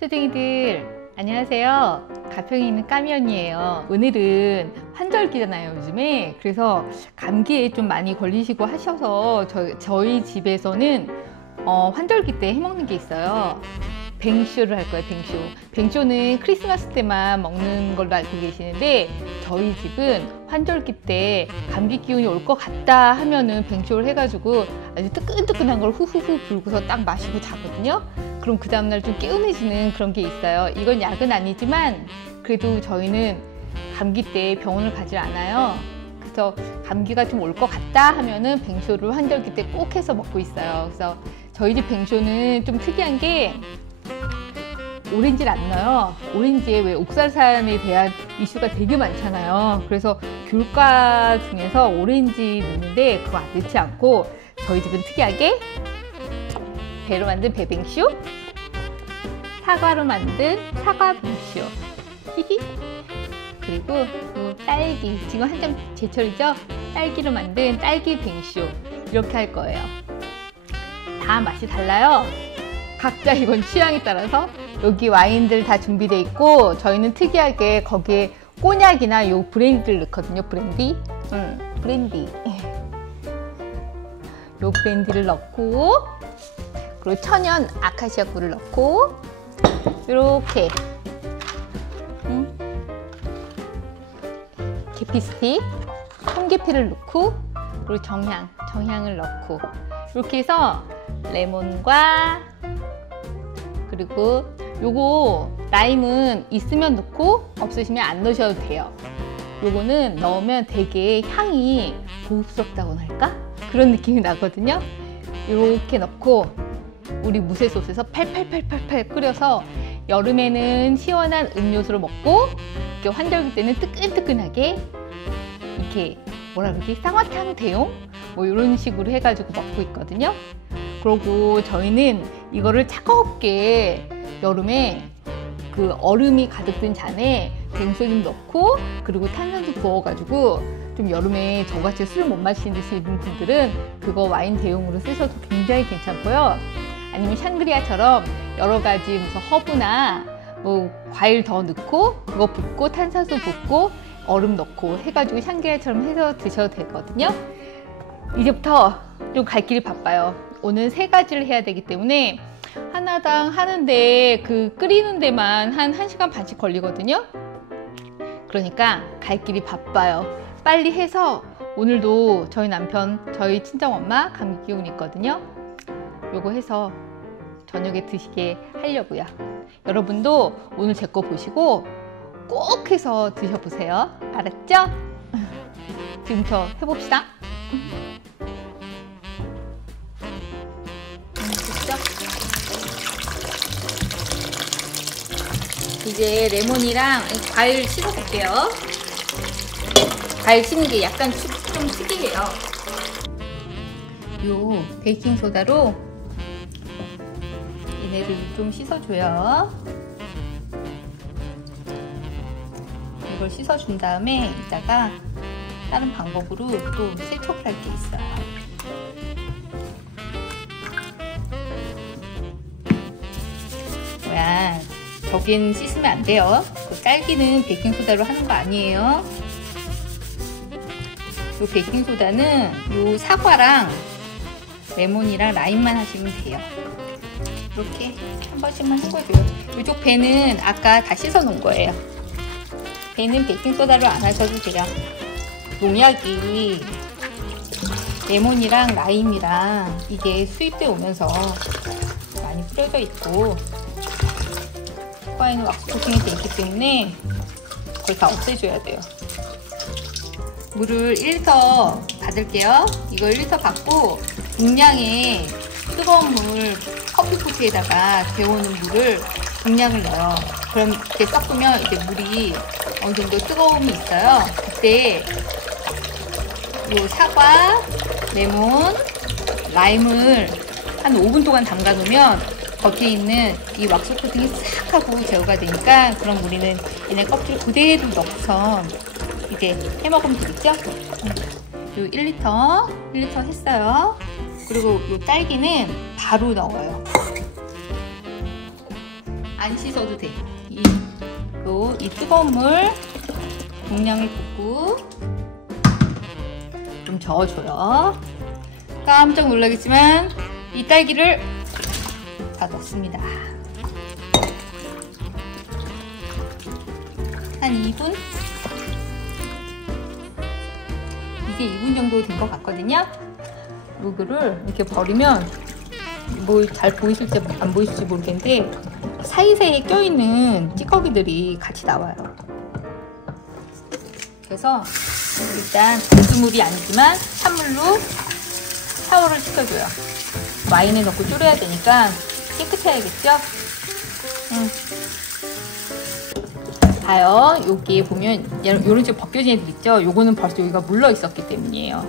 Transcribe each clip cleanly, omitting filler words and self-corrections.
수댕이들 안녕하세요. 가평에 있는 까미 언니예요. 오늘은 환절기잖아요 요즘에. 그래서 감기에 좀 많이 걸리시고 하셔서 저희 집에서는 환절기 때 해먹는 게 있어요. 뱅쇼를 할 거예요. 뱅쇼는 크리스마스 때만 먹는 걸로 알고 계시는데 저희 집은 환절기 때 감기 기운이 올 것 같다 하면은 뱅쇼를 해가지고 아주 뜨끈뜨끈한 걸 후후후 불고서 딱 마시고 자거든요. 그럼 그 다음날 좀 개운해지는 그런 게 있어요. 이건 약은 아니지만 그래도 저희는 감기 때 병원을 가질 않아요. 그래서 감기가 좀 올 것 같다 하면은 뱅쇼를 환절기 때 꼭 해서 먹고 있어요. 그래서 저희 집 뱅쇼는 좀 특이한 게 오렌지를 안 넣어요. 오렌지에 왜 옥살산에 대한 이슈가 되게 많잖아요. 그래서 귤과 중에서 오렌지 넣는데 그거 넣지 않고 저희 집은 특이하게 배로 만든 배뱅쇼, 사과로 만든 사과뱅쇼, 그리고 딸기, 지금 한참 제철이죠? 딸기로 만든 딸기뱅쇼 이렇게 할 거예요. 다 맛이 달라요. 각자 이건 취향에 따라서 여기 와인들 다 준비되어 있고 저희는 특이하게 거기에 꼬냑이나 요 브랜디를 넣거든요. 브랜디. 요 브랜디를 넣고 그리고 천연 아카시아 꿀을 넣고 이렇게 계피 스틱, 홍계피를 넣고 그리고 정향을 넣고 이렇게 해서 레몬과 그리고 요거 라임은 있으면 넣고 없으시면 안 넣으셔도 돼요. 요거는 넣으면 되게 향이 고급스럽다고나 할까? 그런 느낌이 나거든요. 이렇게 넣고 우리 무쇠솥에서 팔팔 끓여서 여름에는 시원한 음료수로 먹고 이렇게 환절기 때는 뜨끈뜨끈하게 이렇게 뭐라 그러지? 쌍화탕 대용? 뭐 이런 식으로 해가지고 먹고 있거든요. 그리고 저희는 이거를 차갑게 여름에 그 얼음이 가득 든 잔에 뱅쇼 좀 넣고 그리고 탄산수 부어가지고 좀 여름에 저같이 술 못 마시는 분들은 그거 와인 대용으로 쓰셔도 굉장히 괜찮고요. 아니면 샹그리아처럼 여러 가지 무슨 허브나 뭐 과일 더 넣고 그거 붓고 탄산수 붓고 얼음 넣고 해가지고 샹그리아처럼 해서 드셔도 되거든요. 이제부터 좀 갈 길이 바빠요. 오늘 3가지를 해야 되기 때문에 하나당 하는데 그 끓이는 데만 한 1시간 반씩 걸리거든요. 그러니까 갈 길이 바빠요. 빨리 해서 오늘도 저희 남편, 저희 친정엄마 감기 기운 있거든요. 요거 해서 저녁에 드시게 하려고요. 여러분도 오늘 제 거 보시고 꼭 해서 드셔보세요. 알았죠? 지금부터 해봅시다. 됐죠? 이제 레몬이랑 과일 씻어볼게요. 과일 씻는 게 약간 좀 특이해요. 요 베이킹소다로 얘네를 좀 씻어줘요. 이걸 씻어준 다음에 이따가 다른 방법으로 또 세척을 할 게 있어요. 뭐야, 저긴 씻으면 안 돼요. 그 딸기는 베이킹소다로 하는 거 아니에요. 요 베이킹소다는 요 사과랑 레몬이랑 라임만 하시면 돼요. 이렇게 한 번씩만 헹궈줘요. 이쪽 배는 아까 다 씻어 놓은 거예요. 배는 베이킹소다로 안 하셔도 돼요. 농약이 레몬이랑 라임이랑 이게 수입돼 오면서 많이 뿌려져 있고 코바에는 왁스 코팅이 돼 있기 때문에 그걸 다 없애줘야 돼요. 물을 1리터 받을게요. 이거 1리터 받고 중량의 뜨거운 물 커피포트에다가 데우는 물을 중량을 넣어요. 그럼 이렇게 섞으면 이제 물이 어느 정도 뜨거움이 있어요. 그때 이 사과, 레몬, 라임을 한 5분 동안 담가 놓으면 겉에 있는 이 왁스 코팅이 싹 하고 제거가 되니까 그럼 우리는 얘네 껍질 그대로 넣고서 이제 해먹으면 되겠죠? 요 1리터 했어요. 그리고 요 딸기는 바로 넣어요. 안 씻어도 돼. 이 뜨거운 물 용량을 붓고 좀 저어줘요. 깜짝 놀라겠지만 이 딸기를 다 넣습니다. 한 2분? 이제 2분 정도 된 것 같거든요. 이거를 이렇게 버리면 뭐 잘 보이실지 안 보이실지 모르겠는데 사이사이에 껴있는 찌꺼기들이 같이 나와요. 그래서 일단 분수물이 아니지만 찬물로 샤워를 시켜줘요. 와인에 넣고 졸여야 되니까 깨끗해야겠죠? 봐요. 여기에 보면 요런 식으로 벗겨진 애들 있죠? 요거는 벌써 여기가 물러 있었기 때문이에요.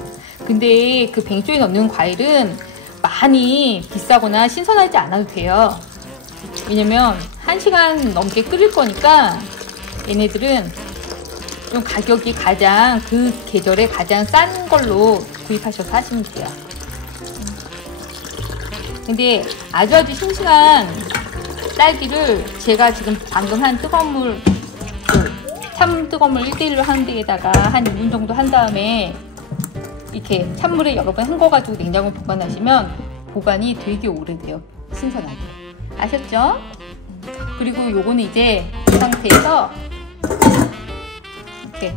근데 그 뱅쇼에 넣는 과일은 많이 비싸거나 신선하지 않아도 돼요. 왜냐면 1시간 넘게 끓일 거니까 얘네들은 좀 가격이 가장 그 계절에 가장 싼 걸로 구입하셔서 하시면 돼요. 근데 아주 싱싱한 딸기를 제가 지금 방금 한 뜨거운 물, 참 뜨거운 물 1대1로 하는 데에다가 한 2분 정도 한 다음에 이렇게 찬물에 여러 번 헹궈가지고 냉장고에 보관하시면 보관이 되게 오래돼요. 신선하게. 아셨죠? 그리고 요거는 이제 이 상태에서 이렇게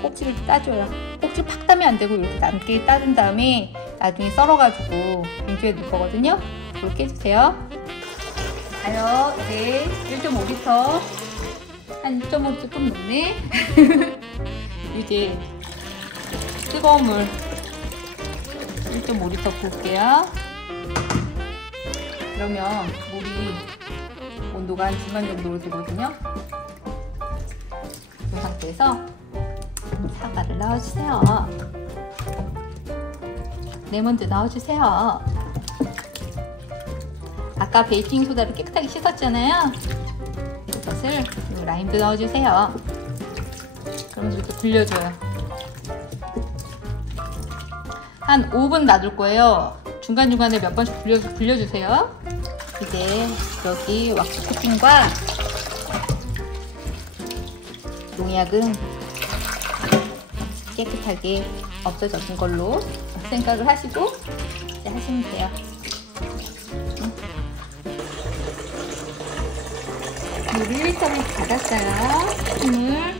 꼭지를 따줘요. 꼭지 팍 따면 안 되고 이렇게 남게 따준 다음에 나중에 썰어가지고 뱅쇼에 넣을 거거든요. 이렇게 해주세요. 가요. 네. 1.5L. 한 1.5 조금 넣네. 이제 뜨거운 물 1.5L 부을게요. 그러면 물이 온도가 한 중간 정도로 되거든요. 이 상태에서 사과를 넣어주세요. 레몬도 넣어주세요. 아까 베이킹소다를 깨끗하게 씻었잖아요. 이것을 라임도 넣어주세요. 그러면서 이렇게 굴려줘요. 한 5분 놔둘 거예요. 중간중간에 몇 번씩 굴려주세요. 이제 여기 왁스 코팅과 농약은 깨끗하게 없어졌는 걸로 생각을 하시고 이제 하시면 돼요. 물을 1리터를 받았어요. 물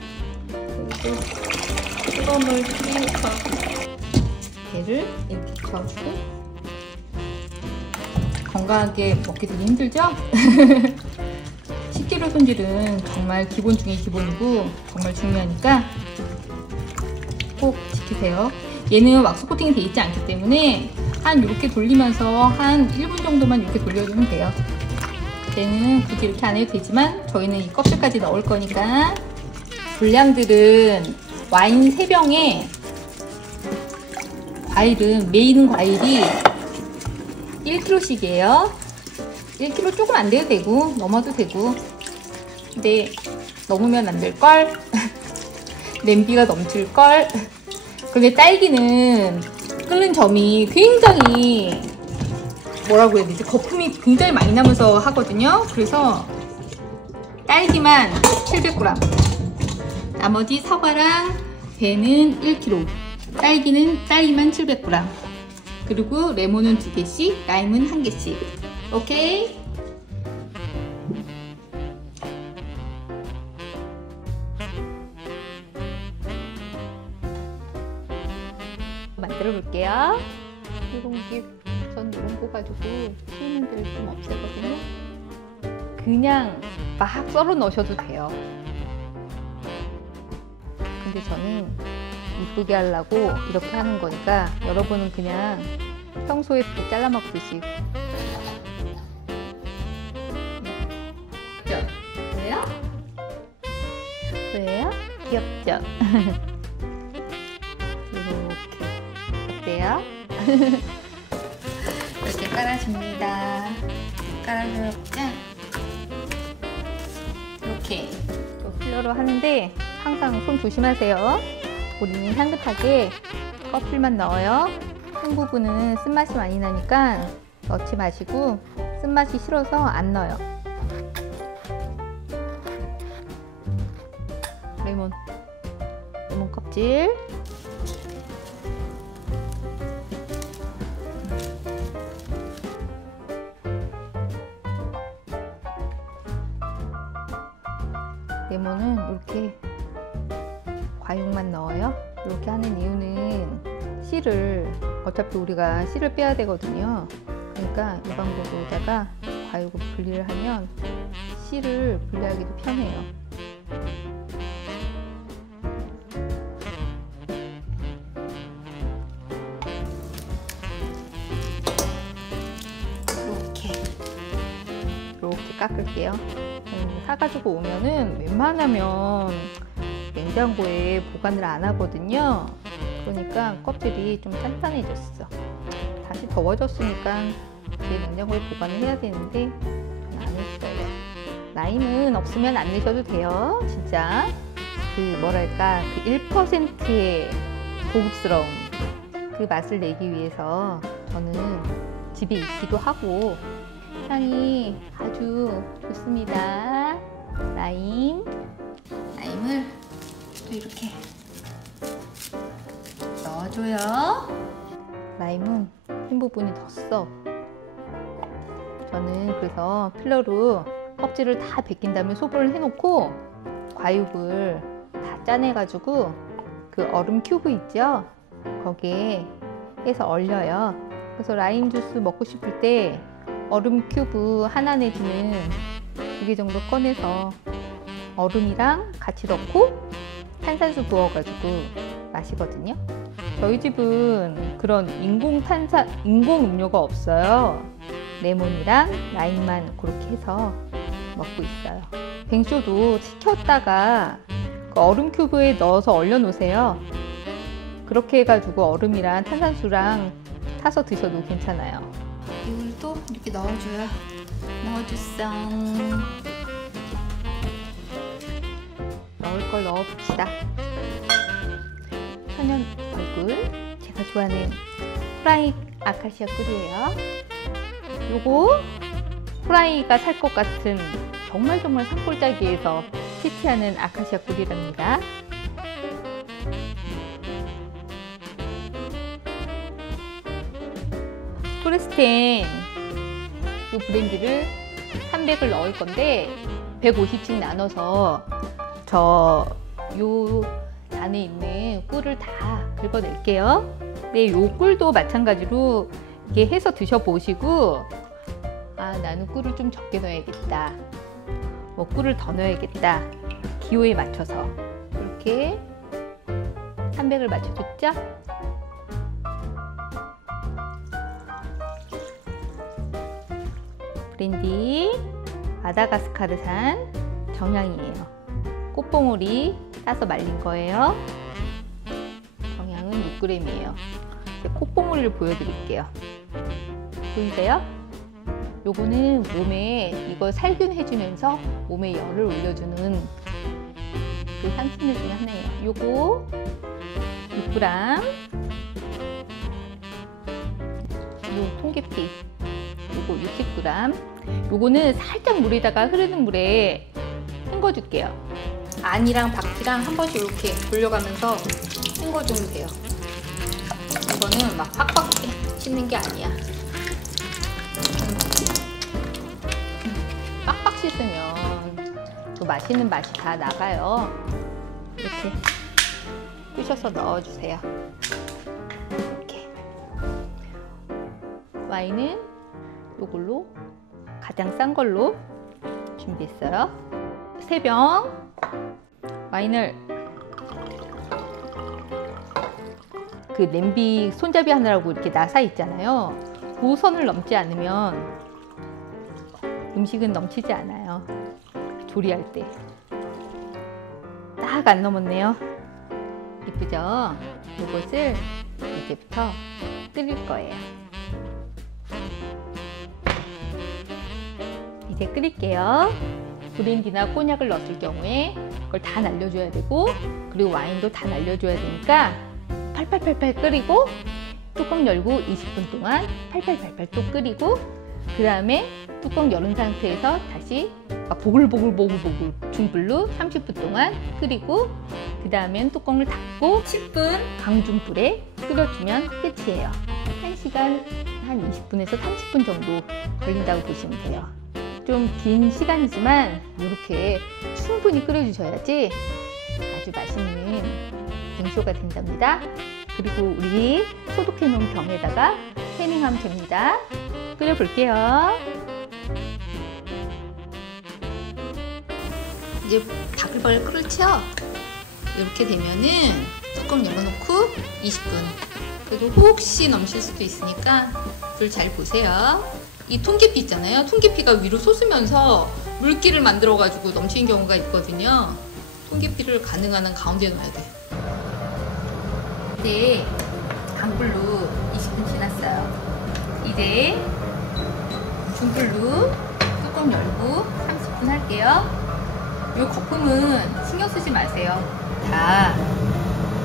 그리고 뜨거운 물 1리터 배를 이렇게 저어주고 건강하게 먹기 되게 힘들죠? 식재료 손질은 정말 기본 중에 기본이고 정말 중요하니까 꼭 지키세요. 얘는 왁스 코팅이 되어 있지 않기 때문에 한 이렇게 돌리면서 한 1분 정도만 이렇게 돌려주면 돼요. 얘는 굳이 이렇게 안 해도 되지만 저희는 이 껍질까지 넣을 거니까 분량들은 와인 3병에 과일은 메인 과일이 1kg씩이에요. 1kg 조금 안 돼도 되고 넘어도 되고 근데 넘으면 안 될걸? 냄비가 넘칠걸? 근데 딸기는 끓는 점이 굉장히 뭐라고 해야 되지? 거품이 굉장히 많이 나면서 하거든요. 그래서 딸기만 700g 나머지 사과랑 배는 1kg 딸기만 700g 그리고 레몬은 2개씩 라임은 1개씩 오케이? 만들어 볼게요. 전 이런 거 가지고 튀는 데를 좀 없애거든요. 그냥 막 썰어 넣으셔도 돼요. 근데 저는 이쁘게 하려고 이렇게 하는 거니까 여러분은 그냥 평소에 잘라 먹듯이. 그래요? 그래요? 귀엽죠? 이렇게 어때요? 이렇게 깔아줍니다. 깔아줘요. 이렇게 필러로 하는데 항상 손 조심하세요. 우리는 향긋하게 껍질만 넣어요. 한 부분은 쓴맛이 많이 나니까 넣지 마시고 쓴맛이 싫어서 안 넣어요. 바질, 레몬은 이렇게 과육만 넣어요. 이렇게 하는 이유는 씨를, 어차피 우리가 씨를 빼야 되거든요. 그러니까 이 방법으로다가 과육을 분리를 하면 씨를 분리하기도 편해요. 이렇게 깎을게요. 사가지고 오면은 웬만하면 냉장고에 보관을 안 하거든요. 그러니까 껍질이 좀 단단해졌어. 다시 더워졌으니까 제 냉장고에 보관을 해야 되는데 안 했어요. 라임은 없으면 안 넣으셔도 돼요. 진짜 그 뭐랄까 그 1%의 고급스러움, 그 맛을 내기 위해서 저는 집에 있기도 하고 향이 아주 좋습니다. 라임을 또 이렇게 넣어줘요. 라임은 흰 부분이 더 써. 저는 그래서 필러로 껍질을 다 벗긴 다음에 소분을 해놓고 과육을 다 짜내가지고 그 얼음 큐브 있죠? 거기에 해서 얼려요. 그래서 라임 주스 먹고 싶을 때 얼음 큐브 하나 내지는 2개 정도 꺼내서 얼음이랑 같이 넣고 탄산수 부어가지고 마시거든요. 저희 집은 그런 인공 음료가 없어요. 레몬이랑 라임만 그렇게 해서 먹고 있어요. 뱅쇼도 식혔다가 그 얼음 큐브에 넣어서 얼려 놓으세요. 그렇게 해가지고 얼음이랑 탄산수랑 타서 드셔도 괜찮아요. 이물도 이렇게 넣어줘요. 넣어줬어. 넣을 걸 넣어봅시다. 천연 얼굴, 제가 좋아하는 후라이 아카시아 꿀이에요. 요거 후라이가 살 것 같은 정말 산골짜기에서 채취하는 아카시아 꿀이랍니다. 토레스텐 이 브랜드를 300을 넣을 건데 150씩 나눠서 요 안에 있는 꿀을 다 긁어낼게요. 네, 요 꿀도 마찬가지로 이렇게 해서 드셔보시고, 아, 나는 꿀을 좀 적게 넣어야겠다, 뭐 꿀을 더 넣어야겠다, 기호에 맞춰서 이렇게 300을 맞춰줬죠? 브랜디 마다가스카르산 정향이에요. 꽃봉오리 따서 말린 거예요. 정향은 6g이에요. 이제 꽃봉오리를 보여드릴게요. 보이세요? 요거는 몸에 이거 살균해주면서 몸에 열을 올려주는 그 향신료 중에 하나예요. 요거 6g, 요 통계피 요거 60g. 요거는 살짝 물에다가 흐르는 물에 헹궈줄게요. 안이랑 박지랑 한 번씩 이렇게 돌려가면서 헹궈주면 돼요. 이거는 막 팍팍 씻는 게 아니야. 빡빡 씻으면 또 맛있는 맛이 다 나가요. 이렇게 부셔서 넣어주세요. 이렇게. 와인은 요걸로 가장 싼 걸로 준비했어요. 3병 와인을 그 냄비 손잡이 하나라고 이렇게 나사 있잖아요. 그 선을 넘지 않으면 음식은 넘치지 않아요. 조리할 때 딱 안 넘었네요. 이쁘죠? 이것을 이제부터 끓일 거예요. 이제 끓일게요. 브랜디나 꼬냑을 넣었을 경우에 그걸 다 날려줘야 되고, 그리고 와인도 다 날려줘야 되니까 팔팔팔팔 끓이고 뚜껑 열고 20분 동안 팔팔팔팔 또 끓이고 그 다음에 뚜껑 열은 상태에서 다시 보글보글 중불로 30분 동안 끓이고, 그 다음엔 뚜껑을 닫고 10분 강중불에 끓여주면 끝이에요. 1시간 한 20분에서 30분 정도 걸린다고 보시면 돼요. 좀 긴 시간이지만 이렇게 충분히 끓여주셔야지 아주 맛있는 뱅쇼가 된답니다. 그리고 우리 소독해 놓은 병에다가 캐닝하면 됩니다. 끓여볼게요. 이제 바글바글 끓죠? 이렇게 되면은 뚜껑 열어놓고 20분. 그리고 혹시 넘칠 수도 있으니까 불 잘 보세요. 이 통계피 있잖아요. 통계피가 위로 솟으면서 물기를 만들어가지고 넘치는 경우가 있거든요. 통계피를 가능한 한 가운데에 넣어야 돼. 이제 강불로 20분 지났어요. 이제 중불로 뚜껑 열고 30분 할게요. 이 거품은 신경 쓰지 마세요. 다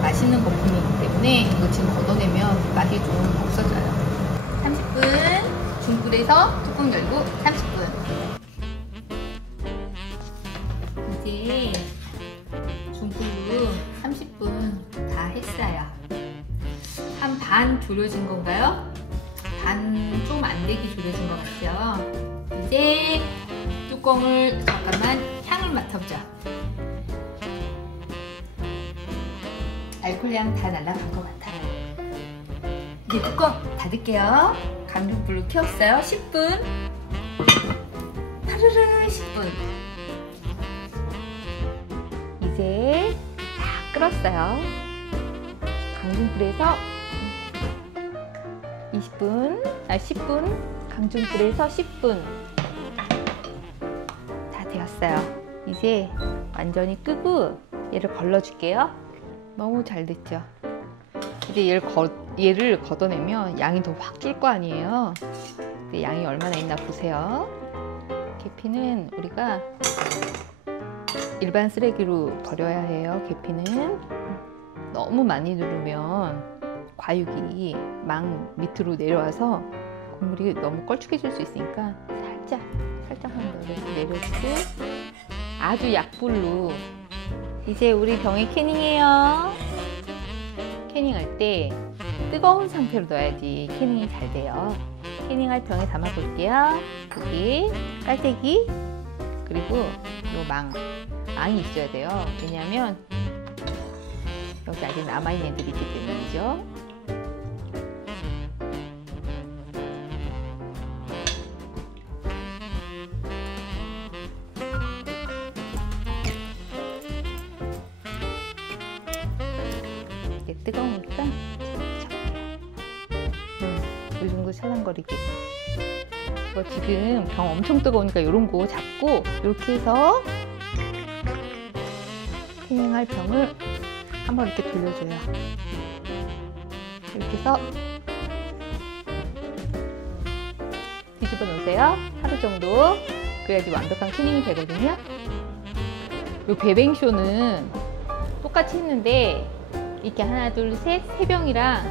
맛있는 거품이기 때문에 이거 지금 걷어내면 맛이 좀 없어져요. 30분 중불에서 뚜껑 열고 30분. 이제 중불로 30분 다 했어요. 한 반 졸여진 건가요? 반 좀 안 되게 졸여진 것 같아요. 이제 뚜껑을 잠깐만 향을 맡아보자. 알코올향 다 날아간 것 같아요. 이제 뚜껑 닫을게요. 강중불로 켜었어요. 10분. 파르르 10분. 이제 다 끓었어요. 강중불에서 10분. 강중불에서 10분. 다 되었어요. 이제 완전히 끄고 얘를 걸러줄게요. 너무 잘 됐죠? 이제 얘를 걷어내면 양이 더 확 줄 거 아니에요. 양이 얼마나 있나 보세요. 계피는 우리가 일반 쓰레기로 버려야 해요. 계피는 너무 많이 누르면 과육이 망 밑으로 내려와서 국물이 너무 걸쭉해질 수 있으니까 살짝만 내려주고 아주 약불로. 이제 우리 병에 캐닝해요. 캐닝할 때 뜨거운 상태로 넣어야지 캐닝이 잘 돼요. 캐닝할 병에 담아 볼게요. 여기 깔때기 그리고 요 망이 있어야 돼요. 왜냐하면 여기 아직 남아있는 애들이 있기 때문이죠. 이게 뜨거우니까 이 정도 찰랑거리게. 이거 지금 병 엄청 뜨거우니까 이런 거 잡고 이렇게 해서 캐닝할 병을 한번 이렇게 돌려줘요. 이렇게 해서 뒤집어 놓으세요. 하루 정도. 그래야지 완벽한 캐닝이 되거든요. 이 베뱅쇼는 똑같이 했는데 이렇게 하나 둘 셋 세 병이랑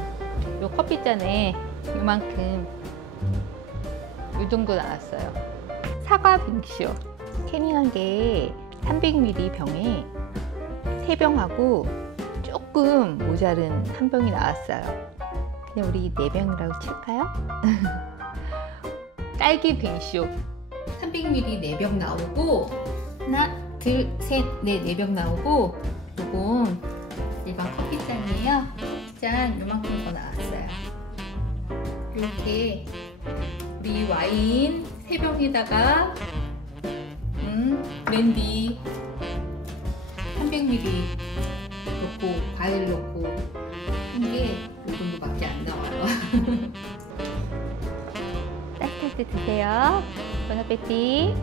이 커피잔에 이만큼 이 정도 나왔어요. 사과 뱅쇼 캐닝한 게 300ml 병에 3병하고 조금 모자른 한 병이 나왔어요. 그냥 우리 4병이라고 칠까요? 딸기 뱅쇼 300ml 4병 나오고 하나 둘 셋 넷 4병 나오고 요건 일반 커피잔이에요. 커피잔 요만큼 더 나왔어요. 이렇게 우리 와인 3병에다가 브랜디 300ml 넣고 과일 넣고 한 게 이 정도밖에 안 나와요. 따뜻할 때 드세요. 보나페티.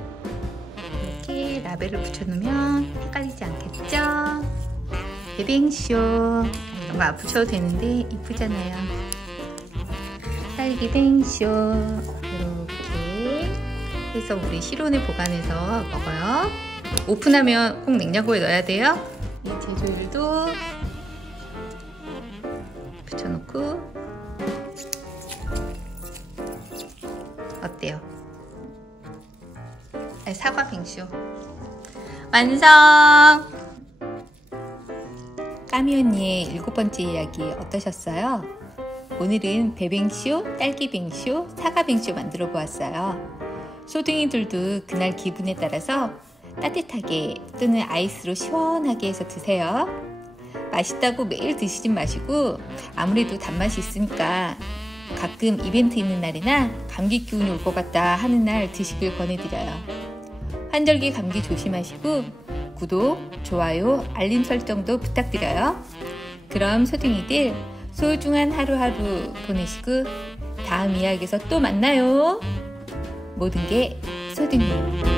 이렇게 라벨을 붙여놓으면 헷갈리지 않겠죠? 베뱅쇼 이런 거 안 붙여도 되는데 이쁘잖아요. 딸기 뱅쇼 이렇게 해서 우리 실온에 보관해서 먹어요. 오픈하면 꼭 냉장고에 넣어야 돼요. 이 제조율도 붙여놓고 어때요? 사과 빙수 완성! 까미 언니의 7번째 이야기 어떠셨어요? 오늘은 배뱅쇼, 딸기뱅쇼, 사과뱅쇼 만들어 보았어요. 소둥이들도 그날 기분에 따라서 따뜻하게 또는 아이스로 시원하게 해서 드세요. 맛있다고 매일 드시진 마시고 아무래도 단맛이 있으니까 가끔 이벤트 있는 날이나 감기 기운이 올 것 같다 하는 날 드시길 권해드려요. 환절기 감기 조심하시고 구독, 좋아요, 알림 설정도 부탁드려요. 그럼 소둥이들 소중한 하루하루 보내시고 다음 이야기에서 또 만나요. 모든 게 소둥이.